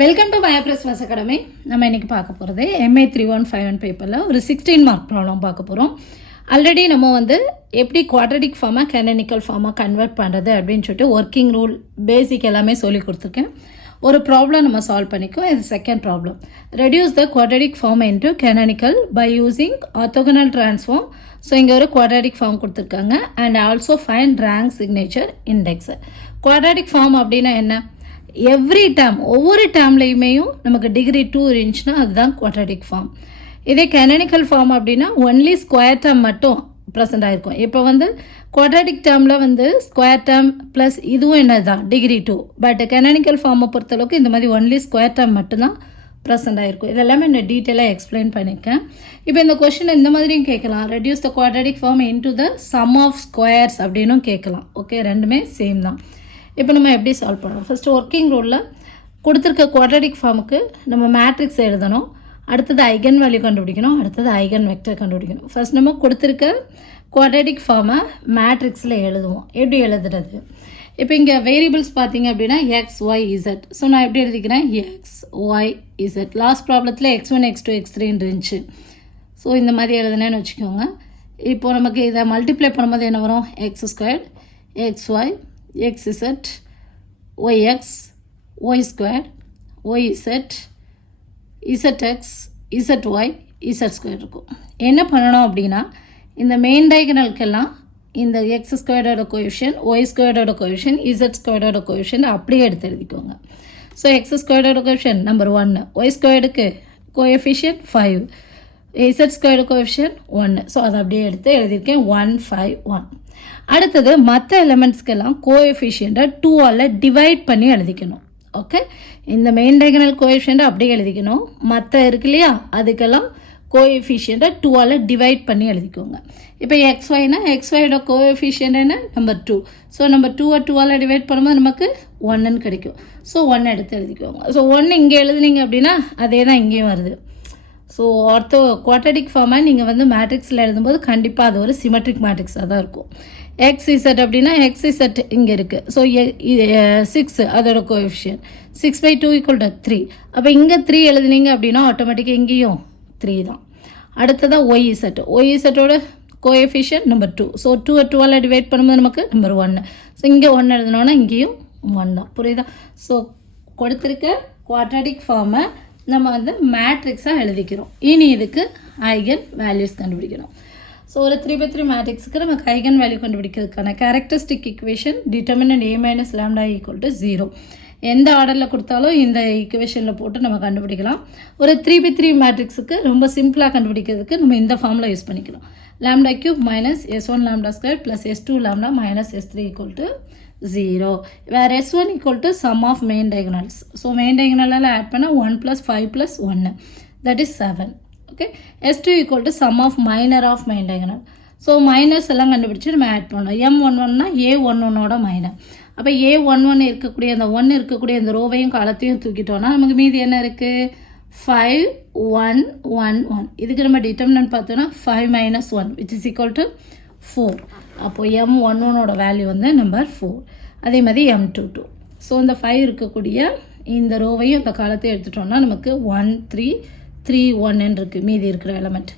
Welcome to பயோப்ரெஸ் வாஸ் academy. நம்ம இன்றைக்கி பார்க்க போகிறது MA 3151 பேப்பரில் ஒரு 16 மார்க் ப்ராப்ளம் பார்க்க போகிறோம். ஆல்ரெடி நம்ம எப்படி குவாட்ரடிக் ஃபார்மாக கேனனிக்கல் ஃபார்மாக கன்வெர்ட் பண்ணுறது அப்படின்னு சொல்லிட்டு ஒர்க்கிங் ரூல் பேசிக் எல்லாமே சொல்லி கொடுத்துருக்கேன். ஒரு ப்ராப்ளம் நம்ம சால்வ் பண்ணிக்கோ. இது second problem. Reduce the quadratic form into canonical by using orthogonal transform. So இங்கே ஒரு குவாட்ரடிக் ஃபார்ம் கொடுத்துருக்காங்க. And also find rank signature index. Quadratic form அப்படின்னா என்ன? எவ்ரி டேர்ம் ஒவ்வொரு டேர்ம்லேயுமேயும் நமக்கு டிகிரி 2 இருந்துச்சுன்னா அதுதான் குவாட்ரடிக் ஃபார்ம். இதே கேனனிக்கல் ஃபார்ம் அப்படின்னா ஒன்லி ஸ்கொயர் டேர்ம் மட்டும் ப்ரெசென்ட் ஆகிருக்கும். இப்போ குவாட்ரடிக் டேர்மில் ஸ்கொயர் டேர்ம் ப்ளஸ் இதுவும் என்ன தான் டிகிரி 2. பட் கேனனிக்கல் ஃபார்மை பொறுத்தளவுக்கு இந்த மாதிரி ஒன்லி ஸ்கொயர் டேர்ம் மட்டும்தான் ப்ரெசென்ட் ஆகிருக்கும். இதெல்லாமே நான் டீட்டெயிலாக எக்ஸ்பிளைன் பண்ணியிருக்கேன். இப்போ இந்த கொஸ்டின் இந்த மாதிரியும் கேட்கலாம். Reduce the quadratic form into the sum of squares அப்படின்னும் கேட்கலாம். ஓகே, ரெண்டுமே சேம் தான். இப்போ நம்ம எப்படி சால்வ் பண்ணணும்? ஃபஸ்ட்டு ஒர்க்கிங் ரூலில் கொடுத்துருக்க குவாட்ரடிக் ஃபார்முக்கு நம்ம மேட்ரிக்ஸ் எழுதணும். அடுத்தது ஐகன் வேல்யூ கண்டுபிடிக்கணும். அடுத்தது ஐகன் வெக்டர் கண்டுபிடிக்கணும். ஃபர்ஸ்ட் நம்ம கொடுத்துருக்க குவாட்ரடிக் ஃபார்மை மேட்ரிக்ஸில் எழுதுவோம். எப்படி எழுதுறது? இப்போ இங்கே வேரியபிள்ஸ் பார்த்தீங்க அப்படின்னா எக்ஸ் ஒய் இசட். ஸோ நான் எப்படி எழுதிக்கிறேன்? X Y Z. லாஸ்ட் ப்ராப்ளத்தில் x1 x2 x3 இருந்துச்சு. ஸோ இந்த மாதிரி எழுதுனேன்னு வச்சுக்கோங்க. இப்போது நமக்கு இதை மல்டிப்ளை பண்ணும்போது என்ன வரும்? X square x y xz yx y squared yz zx zy z squared இருக்கும். என்ன பண்ணணும் அப்படின்னா இந்த மெயின் டயகனலுக்கெல்லாம் இந்த எக்ஸ் ஸ்கொயர்டோட கோஎஃபிஷியன்ட் ஒய் ஸ்கொயர்டோட கோஎஃபிஷியன்ட் இசட் ஸ்கொயர்டோட கோஎஃபிஷியன்ட் அப்படியே எடுத்து எழுதிக்கோங்க. ஸோ எக்ஸ் ஸ்கொயர்டோட கோஎஃபிஷியன்ட் நம்பர் 1, ஒய் ஸ்கொயர்டுக்கு coefficient 5, z squared coefficient 1. So அதை அப்படியே எடுத்து எழுதியிருக்கேன் 1 5 1. அடுத்தது மற்ற எலிமெண்ட்ஸ்க்கெல்லாம் கோஎஃபிஷியண்ட்டை 2ஆல் டிவைட் பண்ணி எழுதிக்கணும். ஓகே, இந்த மெயின் டயகனல் கோஎஃபிஷியண்ட்டை அப்படியே எழுதிக்கணும். மற்ற இருக்கு இல்லையா, அதுக்கெல்லாம் கோஎஃபிஷியண்ட்டை 2ஆல் டிவைட் பண்ணி எழுதிக்கோங்க. இப்போ எக்ஸ்ஒய்னா எக்ஸ்ஒயோட கோஎஃபிஷியன்ட் என்ன? நம்பர் 2. ஸோ நம்பர் 2-ஐ 2ஆல் டிவைட் பண்ணும்போது நமக்கு 1ன்னு கிடைக்கும். ஸோ 1 எடுத்து எழுதிக்கோங்க. ஸோ 1 இங்கே எழுதுனீங்க அப்படின்னா அதே தான் இங்கேயும் வருது. ஸோ குவாட்ரடிக் ஃபார்மை நீங்கள் மேட்ரிக்ஸில் எழுதும்போது கண்டிப்பாக அது ஒரு சிமெட்ரிக் மேட்ரிக்ஸாக தான் இருக்கும். எக்ஸ் இசட் அப்படின்னா எக்ஸ் இசட் இங்கே இருக்குது. ஸோ 6 அதோட கோஎஃபிஷியன்ட் 6/2 = 3. அப்போ இங்கே 3 எழுதுனீங்க அப்படின்னா ஆட்டோமேட்டிக்காக இங்கேயும் 3 தான். அடுத்ததாக ஒய் இசட்டோட கோஎஃபிஷியன்ட் நம்பர் 2. ஸோ 2-ஐ 2ஆல் டிவைட் பண்ணும்போது நமக்கு நம்பர் 1. ஸோ இங்கே 1 எழுதினோன்னா இங்கேயும் 1 தான். புரியுதா? ஸோ கொடுத்துருக்க குவாட்ரடிக் ஃபார்மை நம்ம மேட்ரிக்ஸாக எழுதிக்கிறோம். இனி இதுக்கு ஐகன் வேல்யூஸ் கண்டுபிடிக்கணும். ஸோ ஒரு 3/3 மேட்ரிக்ஸுக்கு நமக்கு ஐகன் வேல்யூ கண்டுபிடிக்கிறதுக்கான கேரக்டரிஸ்டிக் ஈக்குவேஷன் டிட்டர்மினன்ட் A - λ = 0. எந்த ஆர்டரில் கொடுத்தாலும் இந்த ஈக்குவேஷனில் போட்டு நம்ம கண்டுபிடிக்கலாம். ஒரு 3/3 மேட்ரிக்ஸுக்கு ரொம்ப சிம்பிளாக கண்டுபிடிக்கிறதுக்கு நம்ம இந்த ஃபார்மில் யூஸ் பண்ணிக்கலாம். λ³ - s1 λ² + s2 λ - s3 = 0. where s1 = sum of main diagonals. So main டயகனலால் ஆட் பண்ணால் 1 + 5 + 1, that is 7. Okay, s2 = sum of minor of main diagonal. So minors எல்லாம் கண்டுபிடிச்சி நம்ம ஆட் பண்ணோம். m11னா a11ஓட மைனர். அப்போ a11 இருக்கக்கூடிய அந்த 1 இருக்கக்கூடிய அந்த ரோவையும் காலத்தையும் தூக்கிட்டோன்னா நமக்கு மீதி என்ன இருக்குது? 5 1 1 1. இதுக்கு நம்ம டிட்டர்மினன்ட் பார்த்தோன்னா 5 - 1 which is equal to 4. அப்போது m11ஓட வேல்யூ நம்பர் 4. அதே மாதிரி m22. ஸோ இந்த 5 இருக்கக்கூடிய இந்த ரோவையும் இந்த காலத்தையும் எடுத்துட்டோம்னா நமக்கு 1 3 3 1 இருக்குது மீதி இருக்கிற எலமெண்ட்.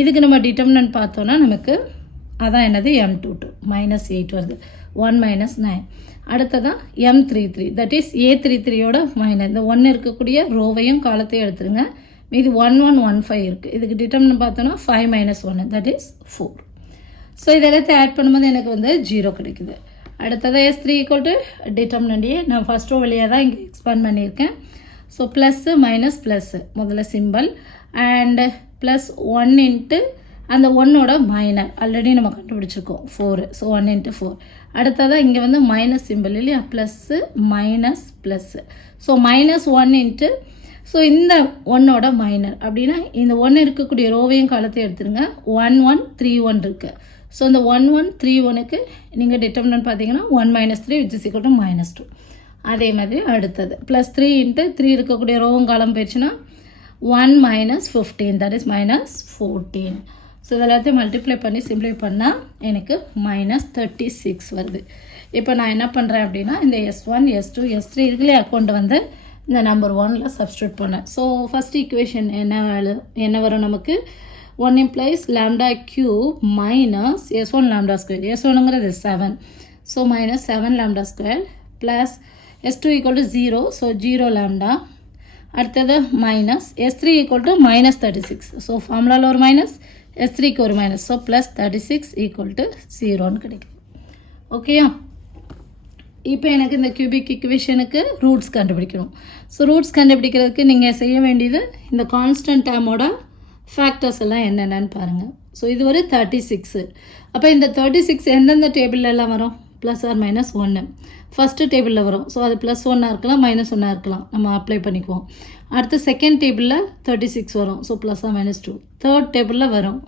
இதுக்கு நம்ம டிட்டர்மினன்ட் பார்த்தோன்னா நமக்கு அதான் என்னது? m22 -8 வருது. 1 - 9. அடுத்ததான் m33, தட் இஸ் a33யோட மைனர். இந்த 1 இருக்கக்கூடிய ரோவையும் காலத்தையும் எடுத்துருங்க. மீதி 1 1 1 5 இருக்குது. இதுக்கு டிட்டர்மினன்ட் பார்த்தோன்னா 5 - 1, தட் இஸ் 4. ஸோ இதெல்லாத்தையும் ஆட் பண்ணும்போது எனக்கு 0 கிடைக்குது. அடுத்தது s3 = டிட்டர்மினன்ட் A. நான் ஃபஸ்ட் ரோ வழியாக தான் இங்கே எக்ஸ்பேண்ட் பண்ணியிருக்கேன். ஸோ ப்ளஸ்ஸு மைனஸ் ப்ளஸ்ஸு முதல்ல சிம்பிள் அண்ட் ப்ளஸ் 1 இன்ட்டு அந்த 1ஓட மைனர் ஆல்ரெடி நம்ம கண்டுபிடிச்சிருக்கோம் 4. ஸோ 1 × 4. அடுத்ததாக இங்கே மைனஸ் சிம்பிள் இல்லையா, plus minus plus. So -1 into so இந்த 1ஓட மைனர் அப்படின்னா இந்த 1 இருக்கக்கூடிய ரோவையும் காலத்தையும் எடுத்துருங்க. 1 1 3 1 இருக்குது. ஸோ இந்த 1 1 3 1க்கு நீங்கள் டிட்டர்மினன்ட் பார்த்தீங்கன்னா 1 - 3 which is equal to -2. அதே மாதிரி அடுத்தது +3 இன்ட்டு 3 இருக்கக்கூடிய ரோவும் காலம் போயிடுச்சுன்னா 1 - 15, that is -14. ஸோ இதெல்லாத்தையும் மல்டிப்ளை பண்ணி சிம்ப்ளை பண்ணால் எனக்கு -36 வருது. இப்போ நான் என்ன பண்ணுறேன் அப்படின்னா இந்த s1 s2 s3 இதுலேயே கொண்டு இந்த நம்பர் 1ல் சப்ஸ்டியூட் பண்ணேன். ஸோ ஃபஸ்ட் ஈக்குவேஷன் என்ன வரும் நமக்கு 1 implies lambda cube minus s1 lambda square. s1ங்கிறது 7. So minus 7 lambda square plus s2 equal to 0. So 0 lambda. அடுத்தது minus s3 equal to minus 36. So ஃபார்முலாவில் ஒரு மைனஸ் s3க்கு ஒரு minus. So plus 36 equal to 0ன்னு கிடைக்குது. ஓகேயா? இப்போ எனக்கு இந்த கியூபிக் ஈக்குவேஷனுக்கு ரூட்ஸ் கண்டுபிடிக்கணும். ஸோ ரூட்ஸ் கண்டுபிடிக்கிறதுக்கு நீங்கள் செய்ய வேண்டியது இந்த கான்ஸ்டன்ட் டேர்மோட ஃபேக்டர்ஸ் எல்லாம் என்னென்னு பாருங்கள். ஸோ இது ஒரு 36. அப்போ இந்த 36 எந்தெந்த டேபிள்லாம் வரும்? ப்ளஸ் ஆர் மைனஸ் 1 ஃபஸ்ட்டு டேபிளில் வரும். ஸோ அது ப்ளஸ் 1 இருக்கலாம், மைனஸ் 1 இருக்கலாம். நம்ம அப்ளை பண்ணிக்குவோம். அடுத்து செகண்ட் டேபிளில் 36 வரும். So plus or minus 2. Third டேபிளில் வரும்,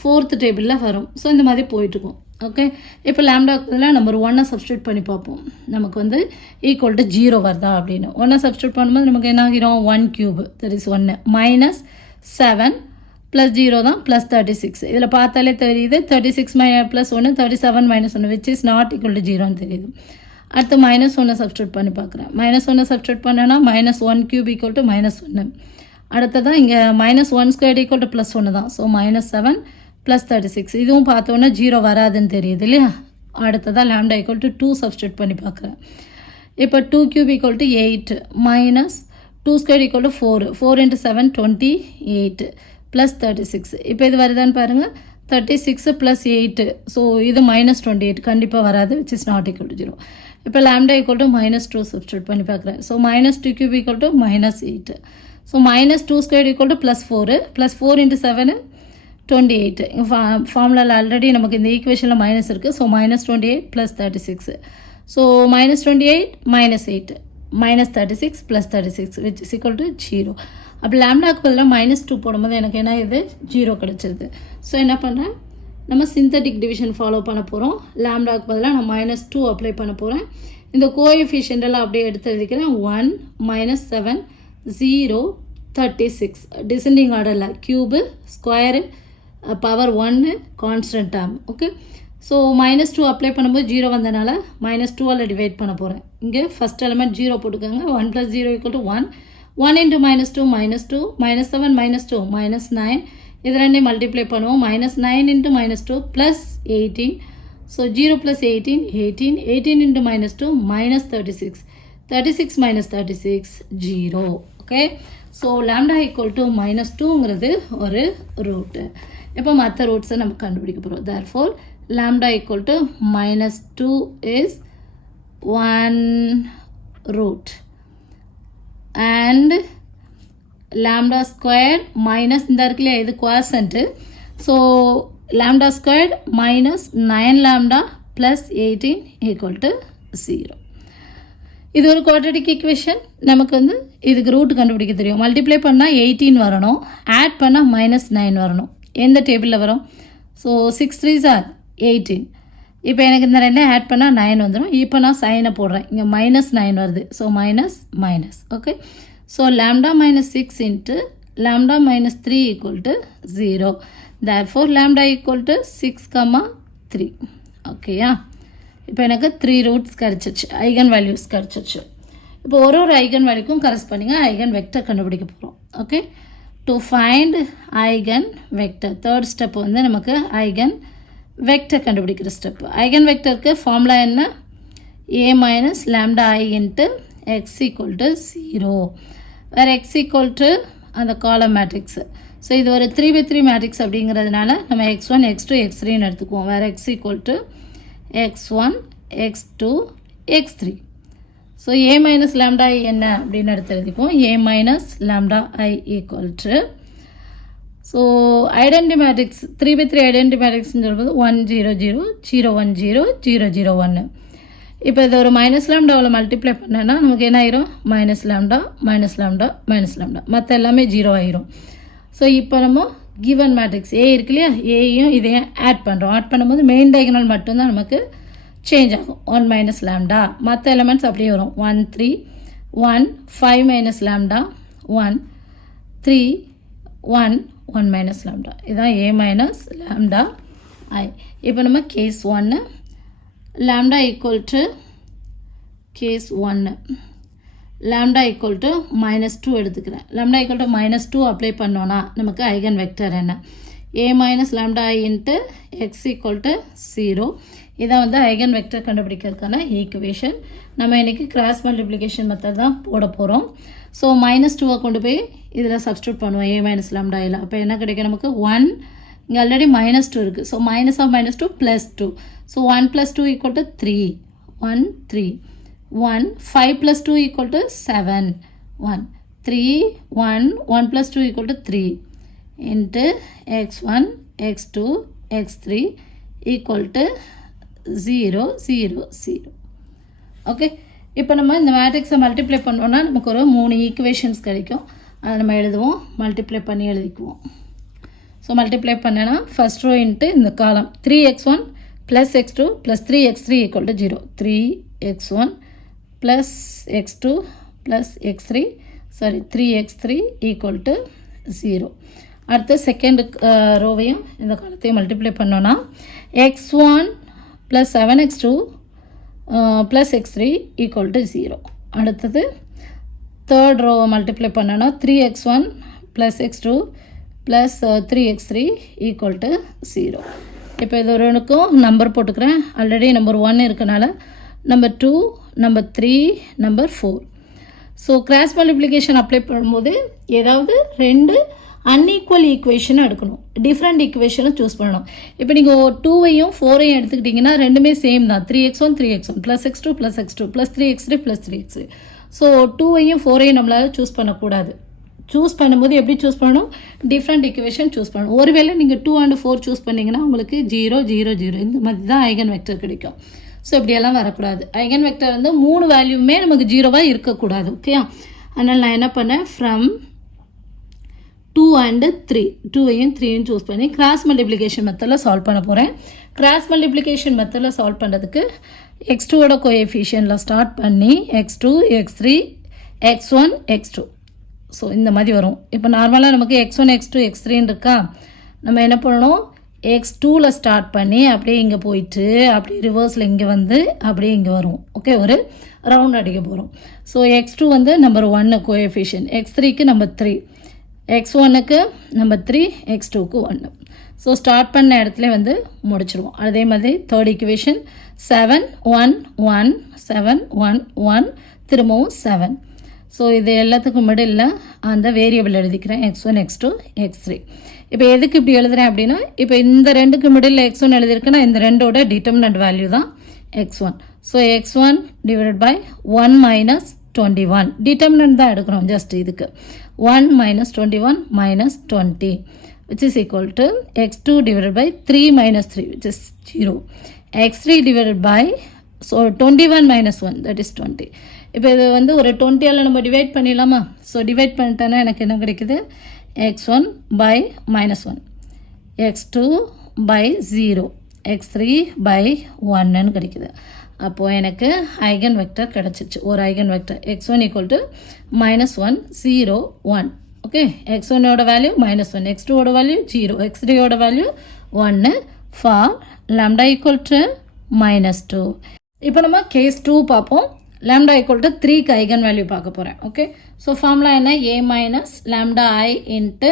ஃபோர்த்து டேபிளில் வரும். ஸோ இந்த மாதிரி போயிட்டுருக்கும். ஓகே, இப்போ லாம்டாக்குள்ள நம்பர் 1 சப்ஸ்டியூட் பண்ணி பார்ப்போம். நமக்கு வந்து ஈக்குவல் டு 0 வருதா அப்படின்னு 1 சப்ஸ்டியூட் பண்ணும்போது நமக்கு என்ன ஆகிரும்? 1 cube that is 1 minus 7 plus 0 தான் ப்ளஸ் 36. இதில் பார்த்தாலே தெரியுது 36 plus 1 37 minus 1 which is not equal to 0ன்னு தெரியுது. அடுத்து மைனஸ் 1 சப்ஸ்டியூட் பண்ணி பார்க்குறேன். மைனஸ் 1 சப்ஸ்டியூட் பண்ணேன்னா minus 1 cube equal to minus 1. அடுத்ததான் இங்கே minus 1 square equal to plus 1 தான். So minus 7 plus 36. இதுவும் பார்த்தோன்னா 0 வராதுன்னு தெரியுது இல்லையா? அடுத்ததான் லாம்டா ஈக்குவல் டு 2 சப்ஸ்டியூட் பண்ணி பார்க்குறேன். இப்போ 2 cube equal to 8 minus 2 square equal to 4. 4 into 7 28 plus 36. இப்போ இது வருதான்னு பாருங்கள். 36 ப்ளஸ் 8. ஸோ இது மைனஸ் 28 கண்டிப்பாக வராது which is not equal to 0. இப்போ lambda equal to minus 2 substitute பண்ணி பார்க்குறேன். So minus 2 cube equal to minus 8. So minus 2 square equal to plus 4 plus 4 into 7 28. ஃபார்முலாவில் ஆல்ரெடி நமக்கு இந்த ஈக்குவேஷனில் மைனஸ் இருக்குது. So minus 28 plus 36. So minus 28 minus 8 minus 36 plus 36 which is equal to 0. அப்போ லாம்டாக்கு பதிலாக minus 2 போடும்போது எனக்கு என்ன இது 0 கிடச்சிருது. ஸோ என்ன பண்ணுறேன், நம்ம சிந்தட்டிக் டிவிஷன் ஃபாலோ பண்ண போகிறோம். லாம்டாக்கு பதிலாக நான் மைனஸ் 2 அப்ளை பண்ண போகிறேன். இந்த கோஎஃபிஷியன்டெல்லாம் அப்படியே எடுத்து எழுதிக்கிறேன். 1 மைனஸ் 7 0 36 டிசெண்டிங் ஆர்டரில் cube square power 1 constant term. Okay, so minus 2 apply பண்ணும்போது 0 வந்தனால மைனஸ் 2ஆல் டிவைட் பண்ண போகிறேன். இங்கே ஃபஸ்ட் எலிமெண்ட் 0 போட்டுக்கோங்க. 1 + 0 = 1. 1 into minus 2 minus 2 minus 7 minus 2 minus 9. இது ரெண்டையும் மல்டிப்ளை பண்ணுவோம். minus 9 into minus 2 plus 18. So 0 plus 18 18. 18 into minus 2 minus 36. 36 minus 36 0. Okay, so lambda equal to minus 2ங்கிறது ஒரு ரூட்டு. இப்போ மற்ற ரூட்ஸை நம்ம கண்டுபிடிக்க போகிறோம். therefore லாம்டா ஈக்குவல் டு minus 2 is 1 root. And lambda squared minus இந்த இருக்குல்லையா இது quotient. So lambda squared minus 9 lambda plus 18 equal to 0. இது ஒரு குவாட்ரட்டிக் ஈக்குவேஷன். நமக்கு வந்து இதுக்கு ரூட் கண்டுபிடிக்க தெரியும். மல்டிப்ளை பண்ணால் 18 வரணும், ஆட் பண்ணால் மைனஸ் 9 வரணும். எந்த டேபிளில் வரும்? So 6 3s are 18. இப்போ எனக்கு இந்த ரெண்டே ஆட் பண்ணால் 9 வந்துடும். இப்போ நான் சைனை போடுறேன். இங்கே minus 9 வருது. So minus minus. Okay, so lambda minus 6 into lambda minus 3 equal to 0. therefore lambda equal to 6, 3. ஓகேயா? இப்போ எனக்கு 3 ரூட்ஸ் கிடச்சிச்சு, ஐகன் வேல்யூஸ் கிடச்சிச்சு. இப்போ ஒரு ஐகன் வேல்யூக்கும் கரஸ்பாண்டிங்காக ஐகன் வெக்டர் கண்டுபிடிக்க போகிறோம். Okay, to find eigen vector third step வந்து நமக்கு ஐகன் வெக்டர் கண்டுபிடிக்கிற ஸ்டெப். ஐகன் வெக்டருக்கு ஃபார்முலா என்ன? a minus lambda I into x equal to 0. வேறு x equal to அந்த காலம் மேட்ரிக்ஸு. ஸோ இது ஒரு 3/3 மேட்ரிக்ஸ் அப்படிங்கிறதுனால நம்ம x1 x2 x3ன்னு எடுத்துக்குவோம். வேறு x equal to x1 x2 x3. So a minus lambda I என்ன அப்படின்னு எடுத்து எழுதிப்போம். a minus lambda I equal to, so identity matrix 3/3 identity மேட்ரிக்ஸ்ன்னு சொல்லும்போது 1 0 0 0 1 0 0 0 1. இப்போ இது ஒரு மைனஸ் லாம்டாவில் மல்டிப்ளை பண்ணேன்னா நமக்கு என்ன ஆயிரும்? Minus lambda minus lambda minus lambda, மற்ற எல்லாமே 0 ஆயிரும். ஸோ இப்போ நம்ம கிவன் மேட்ரிக்ஸ் ஏ இருக்கு இல்லையா, ஏயும் இதையும் ஆட் பண்ணுறோம். ஆட் பண்ணும்போது மெயின் டயகனல் மட்டும்தான் நமக்கு சேஞ்ச் ஆகும். 1 மைனஸ் லாம்டா, மற்ற எலிமெண்ட்ஸ் அப்படியே வரும். 1 3 1 5 மைனஸ் லாம்டா 1 3 1 1 மைனஸ் லாம்டா. இதுதான் a மைனஸ் லாம்டா I. இப்போ நம்ம case 1 lambda equal to case 1 lambda equal to minus 2 எடுத்துக்கிறேன். lambda equal to minus 2 apply பண்ணோன்னா நமக்கு ஐகன் வெக்டர் என்ன? a minus lambda I into x equal to 0. இதான் வந்து eigen vector கண்டுபிடிக்கிறதுக்கான equation. நம்ம இன்றைக்கி கிராஸ் மல்டிப்ளிகேஷன் மெத்தட் தான் போட போகிறோம். ஸோ மைனஸ் 2 கொண்டு போய் இதில் சப்ஸ்டியூட் பண்ணுவோம் a minus lambda I. அப்போ என்ன கிடைக்கும் நமக்கு 1. இங்கே ஆல்ரெடி minus 2 இருக்குது. So minus of minus 2 plus 2. So 1 plus 2 equal to 3. 1 3 1 5 plus 2 equal to 7 1 3 1 1 plus 2 equal to 3 into x1 x2 x3 equal to 0 0 0. Okay, இப்போ நம்ம இந்த மேட்ரிக்ஸை மல்டிப்ளை பண்ணோன்னா நமக்கு ஒரு 3 ஈக்குவேஷன்ஸ் கிடைக்கும். அதை நம்ம எழுதுவோம், மல்டிப்ளை பண்ணி எழுதிக்குவோம். ஸோ மல்டிப்ளை பண்ணனா ஃபஸ்ட் ரோ இன்ட்டு இந்த காலம் 3x1 plus x2 plus 3x3 equal to 0. 3x1 plus x2 plus x3 3x3 equal to 0. அடுத்த செகண்ட் ரோவையும் இந்த காலத்தையும் மல்டிப்ளை பண்ணோன்னா x1 plus 7x2 plus x3 equal to 0. அடுத்தது தேர்ட் ரோவை மல்டிப்ளை பண்ணோன்னா 3x1 plus x2 plus 3x3 equal to 0. இப்போ இது ஒருவனுக்கும் number போட்டுக்கிறேன். ஆல்ரெடி நம்பர் 1 இருக்கனால number 2 number 3 number 4. So cross multiplication apply பண்ணும்போது ஏதாவது 2 அன்ஈக்குவல் ஈக்குவேஷனை எடுக்கணும். டிஃப்ரெண்ட் ஈக்குவேஷனை சூஸ் பண்ணணும். இப்போ நீங்கள் 2ஐயும் 4ஐயும் எடுத்துக்கிட்டிங்கன்னா ரெண்டுமே சேம் தான். 3x1 3x1 plus x2 plus x2 plus 3x3 plus 3x3. So 2ஐயும் 4ஐயும் நம்மளால் சூஸ் பண்ணக்கூடாது. சூஸ் பண்ணும்போது எப்படி சூஸ் பண்ணணும்? டிஃப்ரெண்ட் ஈக்குவேஷன் சூஸ் பண்ணணும். ஒருவேளை நீங்கள் 2 and 4 சூஸ் பண்ணிங்கன்னா உங்களுக்கு 0 0 0 இந்த மாதிரி தான் ஐகன் வெக்டர் கிடைக்கும். ஸோ இப்படியெல்லாம் வரக்கூடாது. ஐகன் வெக்டர் வந்து 3 வேல்யூமே நமக்கு 0வாக இருக்கக்கூடாது. ஓகே, அதனால் நான் என்ன பண்ணேன், ஃப்ரம் 2 and 3 2ஐயும் 3ஐயும் சூஸ் பண்ணி கிராஸ் மல்டிப்ளிகேஷன் மெத்தடில் சால்வ் பண்ண போகிறேன். கிராஸ் மல்டிப்ளிகேஷன் மெத்தடில் சால்வ் பண்ணுறதுக்கு x2ஓட கோஎஃபிஷியன்ட்டில் ஸ்டார்ட் பண்ணி x2 x3 x1 x2 so இந்த மாதிரி வரும். இப்போ நார்மலாக நமக்கு x1 x2 x3 இருக்கா, நம்ம என்ன பண்ணணும், x2ல ஸ்டார்ட் பண்ணி அப்படியே இங்கே போயிட்டு அப்படியே ரிவர்ஸில் இங்கே வந்து அப்படியே இங்கே வரும். ஓகே, ஒரு ரவுண்ட் அடிக்க போகிறோம். ஸோ x2 வந்து நம்பர் 1 கோஎஃபிஷியன்ட், x3க்கு நம்பர் 3, x1க்கு நம்பர் 3, x2க்கு 1. ஸோ ஸ்டார்ட் பண்ண இடத்துல வந்து முடிச்சிருவோம். அதே மாதிரி தேர்ட் ஈக்குவேஷன் 7 1 1 7 1 1 திரும்பவும் 7. ஸோ இது எல்லாத்துக்கும் மிடில் அந்த வேரியபிள் எழுதிக்கிறேன் x1 x2 x3. இப்போ எதுக்கு இப்படி எழுதுகிறேன் அப்படின்னா, இப்போ இந்த ரெண்டுக்கு மிடில் x1 எழுதியிருக்குன்னா இந்த ரெண்டோட டிட்டர்மினன்ட் வேல்யூ தான் x1. So x1 divided by 1 minus 21 determinant தான் எடுக்கணும். ஜஸ்ட் இதுக்கு 1 minus 21 minus 20 which is equal to x2 divided by 3 minus 3 which is 0. x3 divided by so 21 minus 1 that is 20. இப்போ இது வந்து ஒரு 20ஆல் நம்ம டிவைட் பண்ணிடலாமா? ஸோ டிவைட் பண்ணிட்டேன்னா எனக்கு என்ன கிடைக்குது, x1 by minus 1 x2 by 0 x3 by 1ன்னு கிடைக்குது. அப்போது எனக்கு ஐகன் வெக்டர் கிடச்சிச்சு. ஒரு eigen vector x1 equal to minus 1 0 1. Okay, x1ஓட வேல்யூ minus 1, x2ஓட வேல்யூ 0, x3ஓட value 1 for lambda equal to minus 2. இப்போ நம்ம கேஸ் 2 பார்ப்போம். lambda equal to 3க்கு ஐகன் வேல்யூ பார்க்க போகிறேன். ஓகே, ஸோ ஃபார்முலா என்ன, a minus lambda I into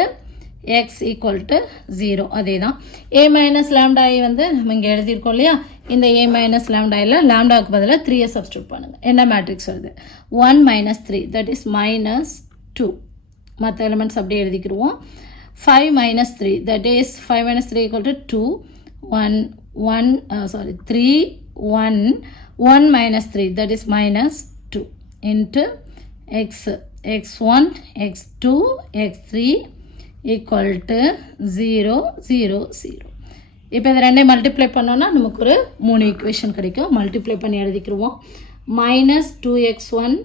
x equal to 0. அதே தான் a மைனஸ் lambda I வந்து நம்ம இங்கே எழுதியிருக்கோம் இல்லையா, இந்த a மைனஸ் lambda Iல லாம்டாவுக்கு பதிலாக 3ஐ சப்ஸ்டியூட் பண்ணுங்கள். என்ன மேட்ரிக்ஸ் வருது, 1 மைனஸ் 3 தட் இஸ் மைனஸ் 2. மற்ற எலிமெண்ட்ஸ் அப்படியே எழுதிக்கிடுவோம். 5 minus 3 that is 5 minus 3 equal to 2 3 1 1 minus 3 that is minus 2 into x1 x2 x3 equal to 0 0 0. இப்போ இது ரெண்டே மல்டிப்ளை பண்ணோன்னா நமக்கு ஒரு 3 ஈக்குவேஷன் கிடைக்கும். மல்டிப்ளை பண்ணி எழுதிக்கிடுவோம். Minus 2x1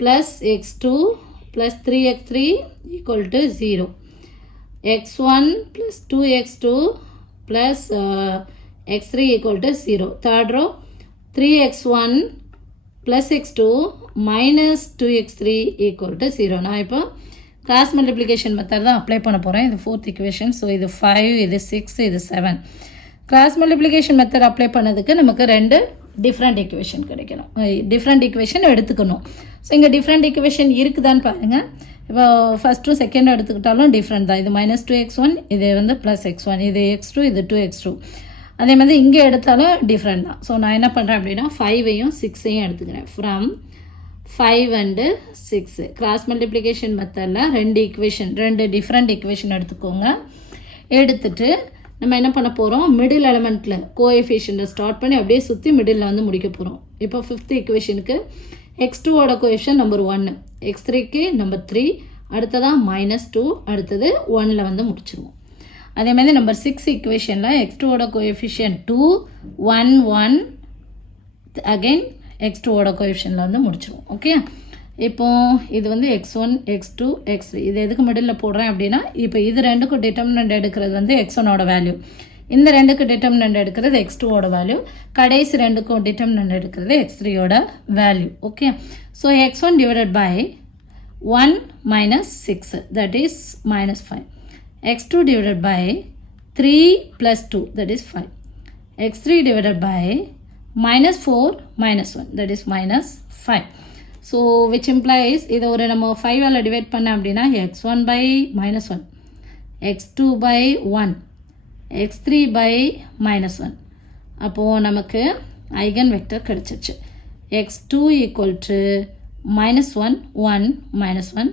plus x2 plus 3x3 equal to 0. x1 plus 2x2 plus x3 equal to 0. Third row 3x1 plus x2 minus 2x3 equal to 0. நான் இப்போ கிராஸ் மல்டிப்ளிகேஷன் மெத்தட் தான் அப்ளை பண்ண போகிறேன். இது 4th ஈக்குவேஷன். ஸோ இது 5 இது 6 இது 7. Cross multiplication method apply பண்ணதுக்கு நமக்கு 2 டிஃப்ரெண்ட் ஈக்குவேஷன் கிடைக்கணும், டிஃப்ரெண்ட் ஈக்குவேஷன் எடுத்துக்கணும். ஸோ இங்கே டிஃப்ரெண்ட் ஈக்குவேஷன் இருக்குதான்னு பாருங்கள். இப்போ ஃபஸ்ட்டும் செகண்டும் எடுத்துக்கிட்டாலும் டிஃப்ரெண்ட் தான். இது -2x1, இது வந்து +x1, இது x2, இது 2x2. அதே மாதிரி இங்கே எடுத்தாலும் டிஃப்ரெண்ட் தான். ஸோ நான் என்ன பண்ணுறேன் அப்படின்னா 5ஐயும் 6ஐயும் எடுத்துக்கிறேன். ஃப்ரம் 5 and 6 கிராஸ் மல்டிப்ளிகேஷன் மெத்தடில் ரெண்டு டிஃப்ரெண்ட் ஈக்குவேஷன் எடுத்துக்கோங்க. எடுத்துட்டு நம்ம என்ன பண்ண போகிறோம், மிடில் எலிமெண்ட்டில் கோஎஃபிஷியன்ட்டை ஸ்டார்ட் பண்ணி அப்படியே சுற்றி மிடில் வந்து முடிக்க போகிறோம். இப்போ 5th ஈக்குவேஷனுக்கு x2ஓட கோஎஃபிஷியன் நம்பர் 1, x3க்கு நம்பர் 3, அடுத்ததான் -2, அடுத்தது 1ல் வந்து முடிச்சிருவோம். அதே மாதிரி நம்பர் 6 ஈக்குவேஷனில் x2ஓட கோஎஃபிஷியன் 2, 1, 1, அகெயின் x2ஓட கோஎஃபிஷியனில் வந்து முடிச்சிருவோம். ஓகே, இப்போ இது வந்து x1, x2, x3 இது எதுக்கு மிடில் போடுறேன் அப்படின்னா, இப்போ இது ரெண்டுக்கும் டிட்டர்மினன்ட் எடுக்கிறது வந்து x1ஓட வேல்யூ, இந்த ரெண்டுக்கு டிட்டர்மினன்ட் எடுக்கிறது x2ஓட வேல்யூ, கடைசி ரெண்டுக்கும் டிட்டர்மினன்ட் எடுக்கிறது x3ஓட value. Okay, so x1 divided by 1 - 6 that is -5, x2 divided by 3 plus 2 that is 5, x3 divided by -4 - 1 that is -5. So which implies இதை ஒரு நம்ம 5ஆல் டிவைட் பண்ண அப்படின்னா x1 by -1, x2 by 1, x3 by -1. அப்போது நமக்கு ஐகன் வெக்டர் கிடச்சிச்சு. x2 equal to -1, 1, -1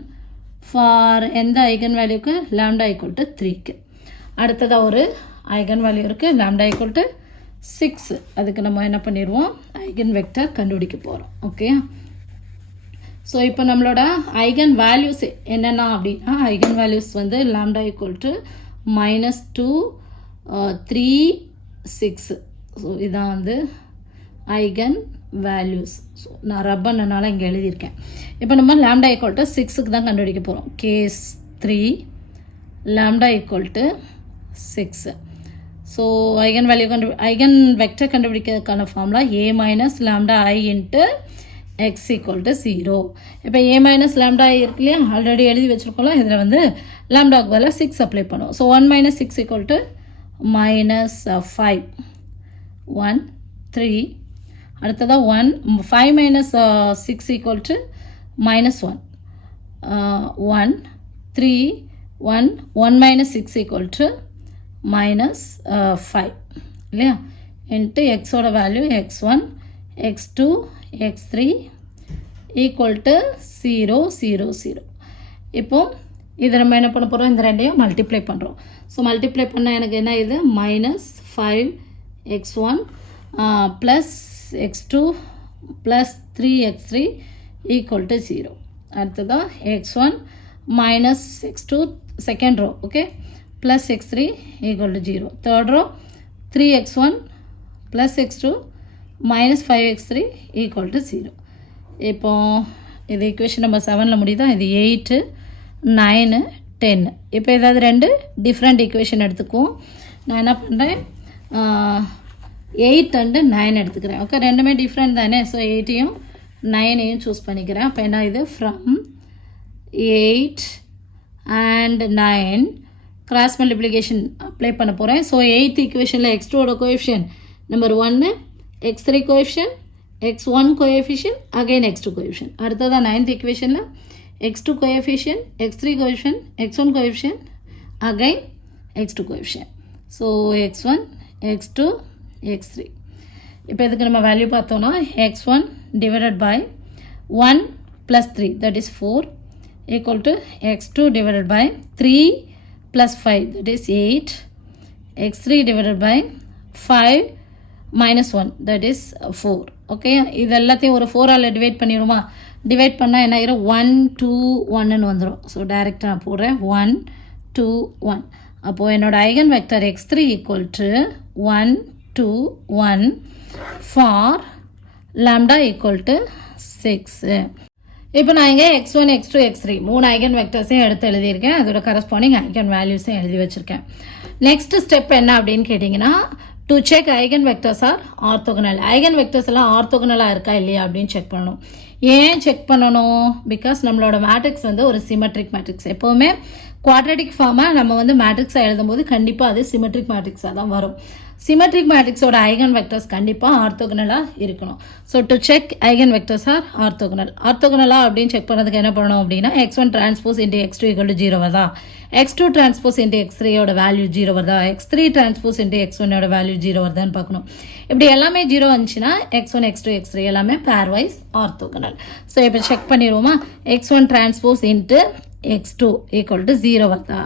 for எந்த eigen வேல்யூக்கு, lambda equal to 3க்கு. அடுத்ததாக ஒரு ஐகன் வேல்யூ இருக்குது, லாம்டா ஈக்குவல் டு 6. அதுக்கு நம்ம என்ன பண்ணிடுவோம், ஐகன் வெக்டர் கண்டுபிடிக்க போகிறோம். ஓகே, ஸோ இப்போ நம்மளோட ஐகன் வேல்யூஸ் என்னென்னா அப்படின்னா, ஐகன் வேல்யூஸ் வந்து லாம்டா ஈக்குவல் டு -2, 3, 6. ஸோ இதான் வந்து ஐகன் வேல்யூஸ். ஸோ நான் ரப் பண்ணனால இங்கே எழுதியிருக்கேன். இப்போ நம்ம லாம்டா ஈக்குவல் டு 6க்கு தான் கண்டுபிடிக்க போகிறோம். Case 3 lambda equal to 6. So eigen vector கண்டுபிடிக்கிறதுக்கான formula a - lambda I into x equal to 0. இப்போ a - lambda I இருக்கு இல்லையா, ஆல்ரெடி எழுதி வச்சுருக்கோம்ல, இதில் வந்து லாம்டாக்கு பதிலாக 6 அப்ளை பண்ணுவோம். So 1 - 6 equal to -5, 1, 3. அடுத்ததாக 5 - 6 equal to -1, 1, 3, 1, 1 - 6 equal to -5 இல்லையா, இன்ட்டு எக்ஸோட value x1, x2, x3 equal to 0, 0, 0. இப்போ இதை நம்ம என்ன பண்ண போகிறோம், இந்த ரெண்டையும் மல்டிப்ளை பண்ணுறோம். ஸோ மல்டிப்ளை பண்ணால் எனக்கு என்ன, இது -5x1 plus x2 plus 3x3 equal to 0. அடுத்ததான் x1 minus x2 second row, okay, plus x3 equal to 0. Third row 3x1 plus x2 minus 5x3 equal to 0. இப்போ இது equation number 7ல முடியுதா, இது 8, 9, 10. இப்போ ஏதாவது ரெண்டு டிஃப்ரெண்ட் equation எடுத்துக்குவோம். நான் என்ன பண்ணுறேன், 8 and 9 எடுத்துக்கிறேன். ஓகே, ரெண்டுமே டிஃப்ரெண்ட் தானே. ஸோ 8ஐயும் 9ஐயும் சூஸ் பண்ணிக்கிறேன். அப்போ என்ன, இது from 8 and 9 cross multiplication apply பண்ண போகிறேன். ஸோ 8th ஈக்குவேஷனில் x2ஓட coefficient number 1, x3 coefficient, x1 coefficient, again x2 coefficient. அடுத்ததான் 9th ஈக்குவேஷனில் x2 coefficient, x3 coefficient, x1 coefficient, again x2 coefficient. So x1, x2, x3. இப்போ இதுக்கு நம்ம வேல்யூ பார்த்தோன்னா x1 divided by 1 plus 3 that is 4 equal to x2 divided by 3 plus 5 that is 8, x3 divided by 5 minus 1 that is 4. Okay, இது எல்லாத்தையும் ஒரு 4ஆல் divide பண்ணிடுமா. Divide பண்ணால் என்ன ஆகிரும், 1, 2, 1ன்னு வந்துடும். ஸோ டைரெக்டாக நான் போடுறேன் 1, 2, 1. அப்போது என்னோடய eigen vector x3 equal to 1, 2, 1 for lambda equal to 6. இப்போ நான் இங்கே x1, x2, x3 3 ஐகன் வெக்டர்ஸையும் எடுத்து எழுதியிருக்கேன். அதோட கரஸ்பாண்டிங் ஐகன் வேல்யூஸையும் எழுதி வச்சுருக்கேன். நெக்ஸ்ட் ஸ்டெப் என்ன அப்படின்னு கேட்டிங்கன்னா, to check eigen vectors R orthogonal. Eigen vectors எல்லாம் ஆர்த்தோகனலாக இருக்கா இல்லையா அப்படின்னு செக் பண்ணணும். ஏன் செக் பண்ணணும், பிகாஸ் நம்மளோட மேட்ரிக்ஸ் வந்து ஒரு சிமெட்ரிக் மேட்ரிக்ஸ். எப்போவுமே குவாட்ரடிக் ஃபார்மாக நம்ம வந்து மேட்ரிக்ஸாக எழுதும்போது கண்டிப்பாக அது சிமெட்ரிக் மேட்ரிக்ஸாக தான் வரும். சிமெட்ரிக் மேட்ரிக்ஸோட ஐகன் வெக்டர்ஸ் கண்டிப்பாக ஆர்த்தோகனலாக இருக்கணும். So to check eigen vectors are ஆர்த்தோகனலா அப்படின்னு செக் பண்ணுறதுக்கு என்ன பண்ணணும் அப்படின்னா x1 transpose into x2 equal to 0 வருதா, x2 டிரான்ஸ்போஸ் இன்ட்டு x3யோட வேல்யூ 0 வருதா, x3 டிரான்ஸ்போஸ் இன்ட்டு x1யோட வேல்யூ 0 வருதான்னு பார்க்கணும். இப்படி எல்லாமே 0 வந்துச்சுன்னா x1 x2 x3 எல்லாமே பேர் வைஸ் ஆர்த்தோகனல். ஸோ இப்போ செக் பண்ணிடுவோமா, x1 transpose into x2 equal to 0 வருதா.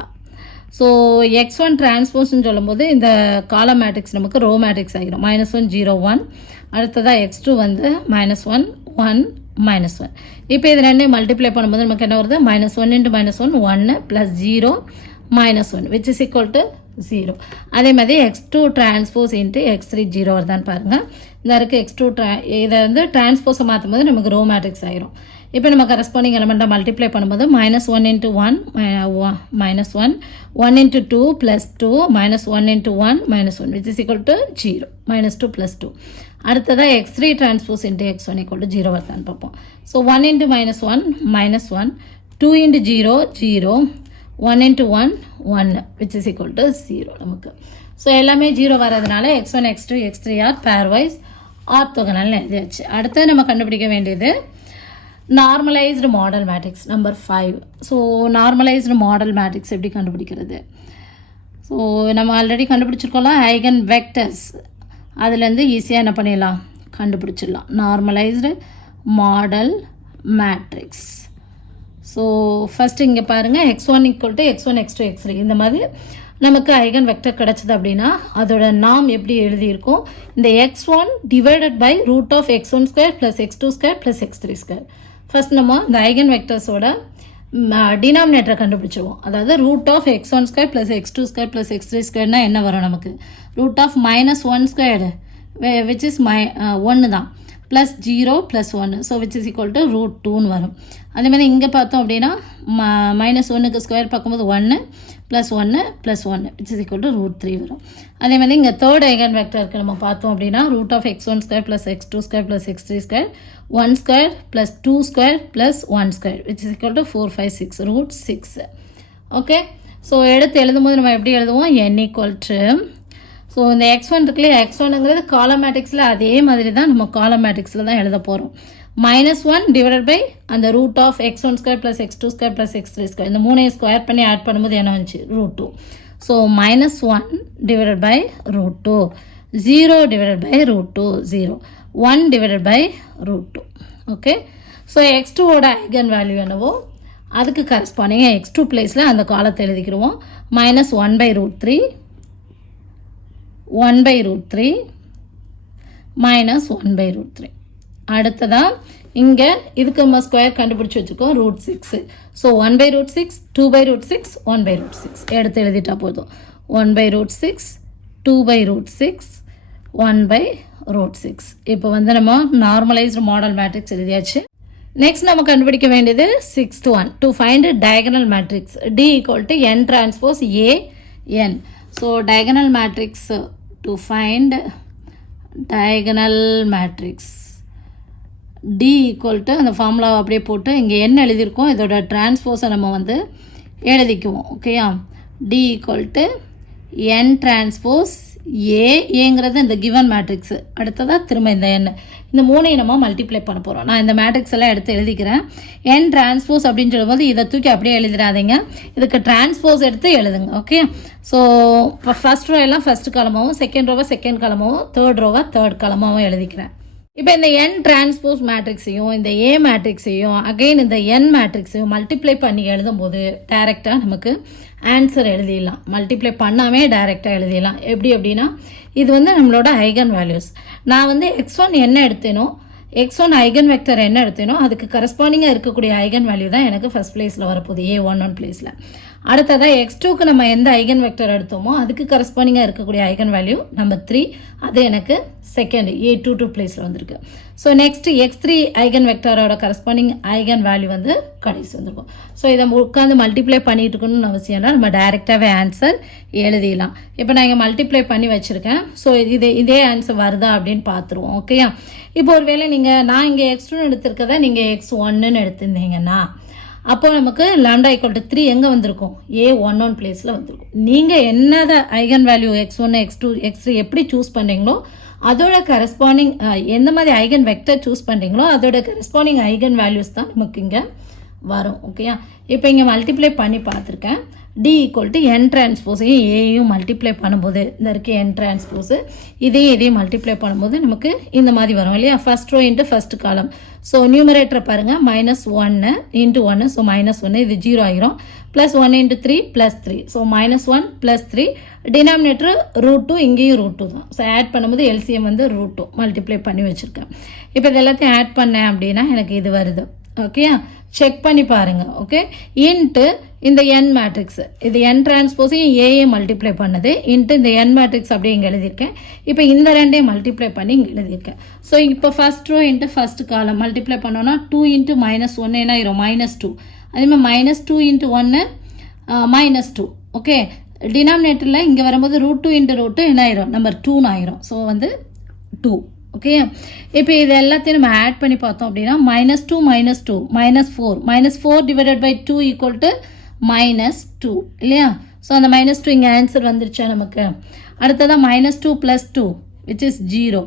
ஸோ x1 டிரான்ஸ்போஸ்ன்னு சொல்லும்போது இந்த காலம் மேட்ரிக்ஸ் நமக்கு ரோ மேட்ரிக்ஸ் ஆகிடும். -1 0 1, அடுத்ததாக x2 வந்து -1 1 -1. இப்போ இது ரெண்டையும் மல்டிப்ளை பண்ணும்போது நமக்கு என்ன வருது, -1 × -1 1 + 0 -1 which is equal to 0. அதே மாதிரி x2 டிரான்ஸ்போஸ் இன்ட்டு x3 0 வருதான்னு பாருங்கள். இந்த இருக்குது x2 இதை வந்து டிரான்ஸ்போஸை மாற்றும் போது நமக்கு ரோ மேட்ரிக்ஸ் ஆகிரும். இப்போ நம்ம கரஸ்பாண்டிங் எலமெண்ட்டை மல்டிப்ளை பண்ணும்போது -1 × 1 -1 1 × 2 + 2 -1 × 1 -1 which is equal to 0 -2 + 2. அடுத்ததாக x3 transpose into x1 equal to 0 வருதான்னு பார்ப்போம். So 1 × -1 -1 2 × 0 0 1 × 1 1 which is equal to 0 நமக்கு. ஸோ எல்லாமே 0 வரதுனால x1 x2 x3 ஆர் பேர் வைஸ் ஆர்த்தோகனல்னு எழுதியாச்சு. அடுத்து நம்ம கண்டுபிடிக்க வேண்டியது normalised model matrix number 5. So normalised model matrix எப்படி கண்டுபிடிக்கிறது? ஸோ நம்ம ஆல்ரெடி கண்டுபிடிச்சிருக்கோம்ல ஐகன் வெக்டர்ஸ், அதுலேருந்து ஈஸியாக என்ன பண்ணிடலாம், கண்டுபிடிச்சிடலாம் normalised model matrix. So first இங்கே பாருங்கள் x1 = x1 x2 x3 இந்த மாதிரி நமக்கு ஐகன் வெக்டர் கிடச்சிது அப்படின்னா அதோட நாம் எப்படி எழுதியிருக்கோம், இந்த x1 divided by √(x1² + x2² + x3²). First நம்ம இந்த ஐகன் வெக்டர்ஸோட டினாமினேட்டரை கண்டுபிடிச்சிருவோம். அதாவது √(x1² + x2² + x3²னா என்ன வரும் நமக்கு, √(-1², which is 1 தான், +0 + 1, so which is equal to √2ன்னு வரும். அதேமாதிரி இங்கே பார்த்தோம் அப்படின்னா -1க்கு ஸ்கொயர் பார்க்கும்போது 1 + 1 + 1 which is equal to √3 வரும். அதே மாதிரி இங்கே தேர்ட் ஐகன் வெக்டருக்கு நம்ம பார்த்தோம் அப்படின்னா √(x1² + x2² + x3², 1² + 2² + 1² which is equal to 4 5 6 √6. Okay, so எடுத்து எழுதும்போது நம்ம எப்படி எழுதுவோம், n = ஸோ இந்த x1 இருக்குல்ல, x1ங்கிறது காலம் மேட்ரிக்ஸில் அதே மாதிரி தான் நம்ம காலம் மேட்ரிக்ஸில் தான் எழுத போகிறோம். -1 டிவைடட் பை அந்த √(x1² + x2² + x3², இந்த மூணையும் ஸ்கொயர் பண்ணி ஆட் பண்ணும்போது என்ன வந்துச்சு, √2. So -1 divided by √2, 0 divided by √2 0, 1 divided by √2. Okay, so x2ஓட ஐகன் வேல்யூ என்னவோ அதுக்கு கரஸ்பாண்டிங் x2 பிளேஸில் அந்த காலத்தை எழுதிக்கிடுவோம். -1/√3 1/√3 -1/√3. அடுத்ததாக இங்கே இதுக்கு நம்ம ஸ்கொயர் கண்டுபிடிச்சி வச்சுருக்கோம் √6. ஸோ 1/√6 2/√6 1/√6 எடுத்து எழுதிட்டா போதும். 1/√6 2/√6 1/√6. இப்போ வந்து நம்ம நார்மலைஸ்டு மாடல் மேட்ரிக்ஸ் எழுதியாச்சு. நெக்ஸ்ட் நம்ம கண்டுபிடிக்க வேண்டியது 6th one, to find diagonal matrix D = n transpose A n. So diagonal matrix, to find diagonal matrix D = அந்த ஃபார்முலாவை அப்படியே போட்டு இங்கே என்ன எழுதியிருக்கோம் இதோட டிரான்ஸ்போஸை நம்ம வந்து எழுதிக்குவோம். ஓகேயா, D = n டிரான்ஸ்போஸ் ஏங்கிறது இந்த கிவன் மேட்ரிக்ஸு. அடுத்ததாக திரும்ப இந்த மூணையும் நம்ம மல்டிப்ளை பண்ண போகிறோம். நான் இந்த மேட்ரிக்ஸ் எல்லாம் எடுத்து எழுதிக்கிறேன். n டிரான்ஸ்போஸ் அப்படின்னு சொல்லும்போது இதை தூக்கி அப்படியே எழுதிடாதீங்க, இதுக்கு டிரான்ஸ்போஸ் எடுத்து எழுதுங்க. ஓகே, ஸோ இப்போ ஃபஸ்ட் ரோ எல்லாம் ஃபஸ்ட் காலமாகவும், செகண்ட் ரோவை செகண்ட் காலமாகவும், தேர்ட் ரோவை தேர்ட் காலமாகவும் எழுதிக்கிறேன். இப்போ இந்த n டிரான்ஸ்போஸ் மேட்ரிக்ஸையும் இந்த A மேட்ரிக்ஸையும் அகெயின் இந்த n மேட்ரிக்ஸையும் மல்டிப்ளை பண்ணி எழுதும்போது டைரெக்டாக நமக்கு ஆன்சர் எழுதிடலாம். மல்டிப்ளை பண்ணாமே டைரெக்டாக எழுதிடலாம். எப்படி அப்படின்னா இது வந்து நம்மளோட ஐகன் வேல்யூஸ். நான் வந்து x1 என்ன எடுத்தேனோ, x1 ஐகன் வெக்டர் என்ன எடுத்தேனோ அதுக்கு கரஸ்பாண்டிங்காக இருக்கக்கூடிய ஐகன் வேல்யூ தான் எனக்கு ஃபஸ்ட் பிளேஸில் வரப்போகுது, A11 பிளேஸில். அடுத்ததாக x2க்கு நம்ம எந்த ஐகன் வெக்டர் எடுத்தோமோ அதுக்கு கரஸ்பாண்டிங்காக இருக்கக்கூடிய ஐகன் வேல்யூ நம்பர் 3, அது எனக்கு செகண்ட் A22 பிளேஸில் வந்திருக்கு. ஸோ நெக்ஸ்ட் x3 ஐகன் வெக்டரோட கரஸ்பாண்டிங் ஐகன் வேல்யூ வந்து கடைசி வந்திருக்கும். ஸோ இதை உட்காந்து மல்டிப்ளை பண்ணிட்டு இருக்கணும்னு அவசியம்னா நம்ம டைரெக்டாகவே ஆன்சர் எழுதிடலாம். இப்போ நான் இங்கே மல்டிப்ளை பண்ணி வச்சுருக்கேன். ஸோ இதே ஆன்சர் வருதா அப்படின்னு பார்த்துருவோம். ஓகேயா, இப்போ ஒருவேளை நான் இங்கே x2 எடுத்திருக்கதை நீங்கள் x1ன்னு எடுத்திருந்தீங்கன்னா அப்போ நமக்கு லாம்டா ஈக்குவல் டு 3 எங்கே வந்திருக்கும்? A11 பிளேஸில் வந்திருக்கும். நீங்கள் என்னதை eigen value x1 x2 x3 எப்படி சூஸ் பண்ணுறீங்களோ அதோட கரஸ்பாண்டிங் எந்த மாதிரி ஐகன் வெக்டர் சூஸ் பண்ணுறீங்களோ அதோட கரஸ்பாண்டிங் ஐகன் வேல்யூஸ் தான் நமக்கு இங்கே வரும். ஓகேயா? இப்போ இங்கே மல்டிப்ளை பண்ணி பார்த்துருக்கேன். D ஈக்குவல் டு n டிரான்ஸ்போஸையும் ஏயும் மல்டிப்ளை பண்ணும்போது இந்த இருக்க n டிரான்ஸ்போஸு இதையும் மல்டிப்ளை பண்ணும்போது நமக்கு இந்த மாதிரி வரும் இல்லையா? First row into first column. So நியூமரேட்டரை பாருங்கள், -1 இன்ட்டு 1, ஸோ -1 இது 0 ஆகிரும். +1 இன்ட்டு 3 +3, ஸோ -1 +3. டினாமினேட்டர் √2, இங்கேயும் √2 தான். ஸோ ஆட் பண்ணும்போது எல்சிஎம் வந்து √2 மல்டிப்ளை பண்ணி வச்சுருக்கேன். இப்போ இது எல்லாத்தையும் ஆட் பண்ணேன் அப்படின்னா எனக்கு இது வருது. ஓகே, செக் பண்ணி பாருங்கள். ஓகே, இன்ட்டு இந்த n மேட்ரிக்ஸ், இது n டிரான்ஸ்போஸையும் ஏஏ மல்டிப்ளை பண்ணுது, இன்ட்டு இந்த n மேட்ரிக்ஸ் அப்படியே இங்கே எழுதியிருக்கேன். இப்போ இந்த ரெண்டையும் மல்டிப்ளை பண்ணி இங்கே எழுதியிருக்கேன். ஸோ இப்போ first row into first column multiply பண்ணோன்னா 2 இன்ட்டு -1 என்ன ஆயிரும்? -2. அதேமாதிரி -2 இன்ட்டு 1 -2. ஓகே, டினாமினேட்டரில் இங்கே வரும்போது √2 இன்ட்டு √2 என்ன ஆயிரும்? நம்பர் 2 ஆயிரும். ஸோ வந்து 2. ஓகே, இப்போ இது எல்லாத்தையும் நம்ம ஆட் பண்ணி பார்த்தோம் அப்படின்னா -2 -2 -4 -4 டிவைடட் பை 2 ஈக்குவல் டு -2 இல்லையா? ஸோ அந்த -2 இங்கே ஆன்சர் வந்துருச்சா நமக்கு? அடுத்ததான் -2 + 2 விச் இஸ் 0.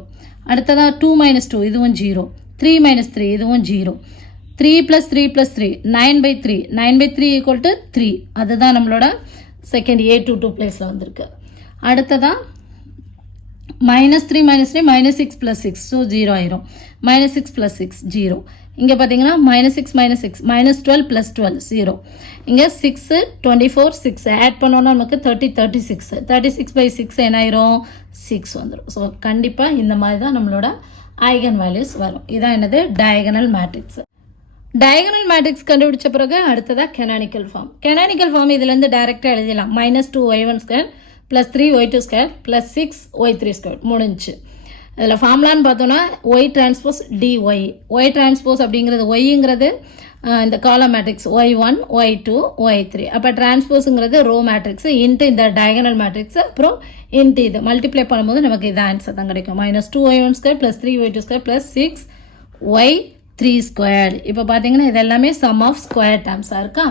அடுத்ததான் 2 - 2 இதுவும் 0. 3 - 3 இதுவும் 0. 3 + 3 + 3 9/3 9/3 ஈக்குவல் டு 3. அதுதான் நம்மளோட செகண்ட் A22 பிளேஸில் வந்திருக்கு. அடுத்ததான் -3 - 3 -6 + 6, ஸோ 0 ஆயிரும். -6 + 6 0. இங்கே பார்த்தீங்கன்னா -6 -6 -12 + 12 0. இங்கே 6 24 6 ஆட் பண்ணோன்னா நமக்கு 36 36/6 என்ன ஆயிரும்? 6 வந்துடும். ஸோ கண்டிப்பாக இந்த மாதிரி தான் நம்மளோட ஐகன் வேல்யூஸ் வரும். இதான் என்னது? Diagonal matrix. டயகனல் மேட்ரிக்ஸ் கண்டுபிடிச்ச பிறகு அடுத்ததாக கெனானிக்கல் ஃபார்ம். கெனானிக்கல் ஃபார்ம் இதுலேருந்து டைரெக்டாக எழுதிடலாம். -2y1² + 3y2² + 6y3² முடிஞ்சு. இதில் ஃபார்முலான்னு பார்த்தோன்னா y transpose dy. y transpose அப்படிங்கிறது ஒய்ங்கிறது இந்த காலம் மேட்ரிக்ஸ் y1 y2 y3. அப்போ டிரான்ஸ்போஸுங்கிறது ரோ மேட்ரிக்ஸ் இன்ட்டு இந்த டயகனல் மேட்ரிக்ஸ், அப்புறம் இன்ட்டு இது மல்டிப்ளை பண்ணும்போது நமக்கு இது ஆன்சர் தான் கிடைக்கும். -2y1² + 3y2² + 6y3². இப்போ பார்த்தீங்கன்னா இது எல்லாமே சம் ஆஃப் ஸ்கொயர் டேர்ம்ஸாக இருக்கா?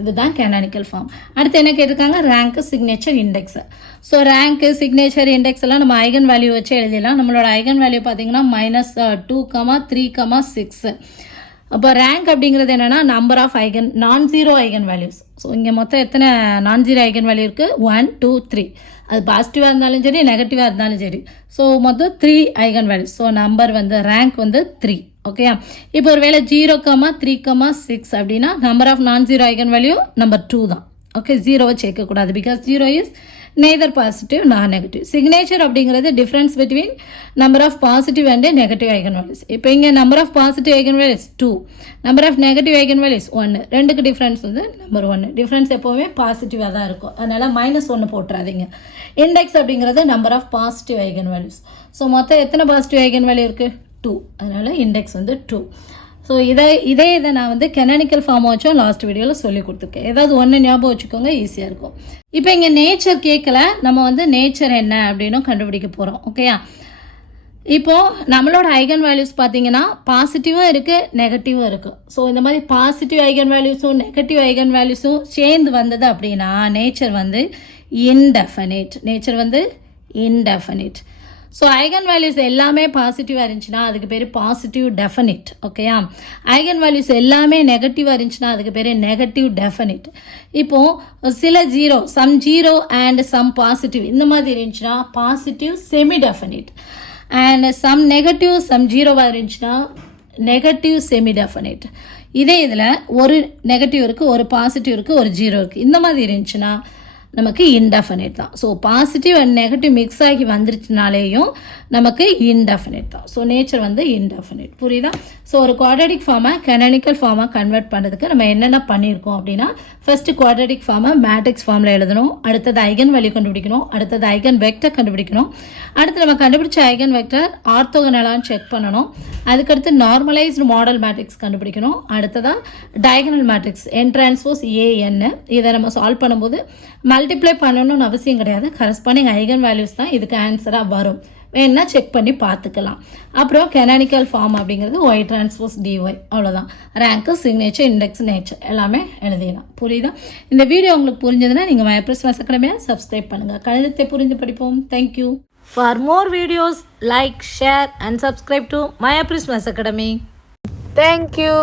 இதுதான் கேனானிக்கல் ஃபார்ம். அடுத்து என்ன கேட்டிருக்காங்க? Rank, signature, index. So rank, signature, index எல்லாம் நம்ம ஐகன் வேல்யூ வச்சு எழுதிடலாம். நம்மளோட ஐகன் வேல்யூ பார்த்தீங்கன்னா -2, 3, 6. அப்போ ரேங்க் அப்படிங்கிறது என்னென்னா number of eigen non-zero eigen values. So இங்கே மொத்தம் எத்தனை நான்-ஜீரோ ஐகன் வேல்யூ இருக்குது? 1 2 3. அது பாசிட்டிவாக இருந்தாலும் சரி, நெகட்டிவாக இருந்தாலும் சரி. ஸோ மொத்தம் 3 ஐகன் வேல்யூஸ். ஸோ நம்பர் வந்து ரேங்க் வந்து 3. ஓகே, இப்போ ஒரு வேளை 0, 3, 6 அப்படின்னா number of non-zero eigen value number 2 தான். ஓகே, 0வை சேர்க்கக்கூடாது, because 0 is neither positive nor negative. Signature அப்படிங்கிறது difference between number of positive and negative eigen values. இப்போ இங்கே number of positive eigen values 2, number of negative eigen values 1. ரெண்டுக்கு difference வந்து number 1. Difference எப்போவுமே பாசிட்டிவாக தான் இருக்கும், அதனால் -1 போட்டுறாதீங்க. இண்டெக்ஸ் அப்படிங்கிறது number of positive eigen values. So மொத்தம் எத்தனை பாசிட்டிவ் ஐகன் வேல்யூ இருக்குது? 2. அதனால் இண்டெக்ஸ் வந்து 2. ஸோ இதை நான் வந்து கெனானிக்கல் ஃபார்ம் வச்சும் லாஸ்ட் வீடியோவில் சொல்லி கொடுத்துருக்கேன். ஏதாவது ஒன்று ஞாபகம் வச்சுக்கோங்க, ஈஸியாக இருக்கும். இப்போ இங்கே நேச்சர் கேட்கல, நம்ம வந்து நேச்சர் என்ன அப்படின்னு கண்டுபிடிக்க போகிறோம். ஓகேயா? இப்போது நம்மளோட ஐகன் வேல்யூஸ் பார்த்தீங்கன்னா பாசிட்டிவும் இருக்குது, நெகட்டிவும் இருக்குது. ஸோ இந்த மாதிரி பாசிட்டிவ் ஐகன் வேல்யூஸும் நெகட்டிவ் ஐகன் வேல்யூஸும் சேர்ந்து வந்தது அப்படின்னா நேச்சர் வந்து இன்டெஃபினிட். நேச்சர் வந்து இன்டெஃபினிட். ஸோ ஐகன் வேல்யூஸ் எல்லாமே பாசிட்டிவாக இருந்துச்சுன்னா அதுக்கு பேர் பாசிட்டிவ் டெஃபினிட். ஓகேயா? ஐகன் வேல்யூஸ் எல்லாமே நெகட்டிவாக இருந்துச்சுன்னா அதுக்கு பேர் நெகட்டிவ் டெஃபினிட். இப்போது சில zero, some zero and some positive இந்த மாதிரி இருந்துச்சுன்னா positive semi definite. And some negative some ஜீரோவாக இருந்துச்சுன்னா நெகட்டிவ் செமி டெஃபினிட். இதே இதில் ஒரு நெகட்டிவ் இருக்குது, ஒரு பாசிட்டிவ் இருக்குது, ஒரு ஜீரோ இருக்குது. இந்த மாதிரி இருந்துச்சுன்னா நமக்கு இன்டெஃபினிட் தான். So positive and negative mix ஆகி வந்துருச்சுனாலேயும் நமக்கு இன்டெஃபினிட் தான். ஸோ நேச்சர் வந்து இன்டெஃபினிட். புரியுதா? ஸோ ஒரு குவாட்ரடிக் ஃபார்மை கெனானிக்கல் ஃபார்மாக கன்வெர்ட் பண்ணுறதுக்கு நம்ம என்னென்ன பண்ணியிருக்கோம் அப்படின்னா, ஃபர்ஸ்ட் குவாட்ரடிக் ஃபார்மை மேட்ரிக்ஸ் ஃபார்மில் எழுதணும், அடுத்தது ஐகன் வேல்யூ கண்டுபிடிக்கணும், அடுத்தது ஐகன் வெக்டர் கண்டுபிடிக்கணும், அடுத்து நம்ம கண்டுபிடிச்ச ஐகன் வெக்டர் ஆர்த்தோகனலான்னு செக் பண்ணணும், அதுக்கடுத்து நார்மலைஸ்டு மாடல் மேட்ரிக்ஸ் கண்டுபிடிக்கணும், அடுத்ததாக diagonal matrix n transpose AN. இதை நம்ம சால்வ் பண்ணும்போது மல்டிப்ளை பண்ணணும்னு அவசியம் கிடையாது, கரஸ்பாண்டிங் ஐகன் வேல்யூஸ் தான் இதுக்கு ஆன்சராக வரும். வேணா செக் பண்ணி பார்த்துக்கலாம். அப்புறம் கெனானிக்கல் ஃபார்ம் அப்படிங்கிறது ஒய் டிரான்ஸ்போஸ் டிஒய், அவ்வளோதான். ரேங்க்கு, சிக்னேச்சர், இண்டெக்ஸ், நேச்சர் எல்லாமே எழுதிடலாம். புரியுதா? இந்த வீடியோ உங்களுக்கு புரிஞ்சதுன்னா நீங்கள் மயப்ரிஸ் மேத்ஸ் அகாடமியை சப்ஸ்கிரைப் பண்ணுங்கள். கணிதத்தை புரிஞ்சு படிப்போம். Thank you. For more videos, like, share and subscribe to Maya Prismas Academy. Thank you.